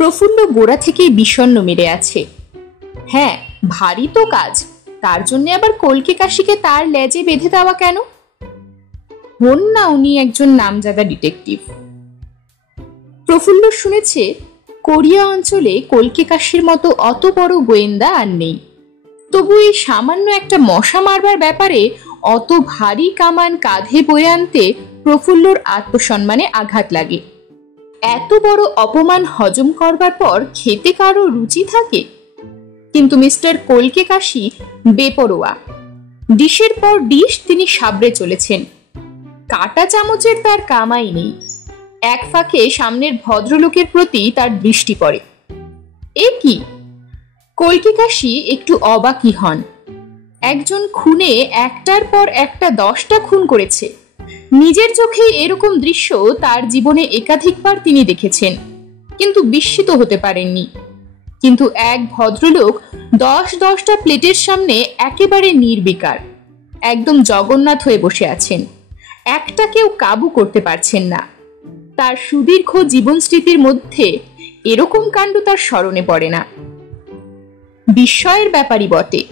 প্রফুল্ল গোড়া থেকেই বিষণ্ণ মেরে আছে। হ্যাঁ, ভারী তো কাজ, তার জন্য আবার কলকে কাশিকে তার লেজে বেঁধে দেওয়া কেন? হন না উনি একজন নামজাদা ডিটেকটিভ। প্রফুল্ল শুনেছে কোরিয়া অঞ্চলে কলকে কাশির মতো অত বড় গোয়েন্দা আর নেই। তবু এই সামান্য একটা মশা মারবার ব্যাপারে অত ভারী কামান কাঁধে বয়ে আনতে প্রফুল্লর আত্মসম্মানে আঘাত লাগে। এত বড় অপমান হজম করবার পর খেতে কারো রুচি থাকে? কিন্তু মিস্টার কলকে কাশি বেপরোয়া। ডিশের পর ডিশ তিনি সাবড়ে চলেছেন। কাঁটা চামচের তার কামাই নেই। এক ফাঁকে সামনের ভদ্রলোকের প্রতি তার দৃষ্টি পড়ে। এ কি? কলকে কাশি একটু অবাকই হন। একজন খুনে একটার পর একটা 10টা খুন করেছে। নিজের চোখে এরকম দৃশ্য তার জীবনে একাধিকবার তিনি দেখেছেন, কিন্তু বিস্মিত হতে পারেননি। কিন্তু এক ভদ্রলোক 10টা প্লেটের সামনে একেবারে নির্বিকার, একদম জগন্নাথ হয়ে বসে আছেন। একটাকেও কাবু করতে পারছেন না। তার সুদীর্ঘ জীবন স্মৃতির মধ্যে এরকম কাণ্ড তার স্মরণে পড়ে না। বিস্ময়ের ব্যাপারই বটে।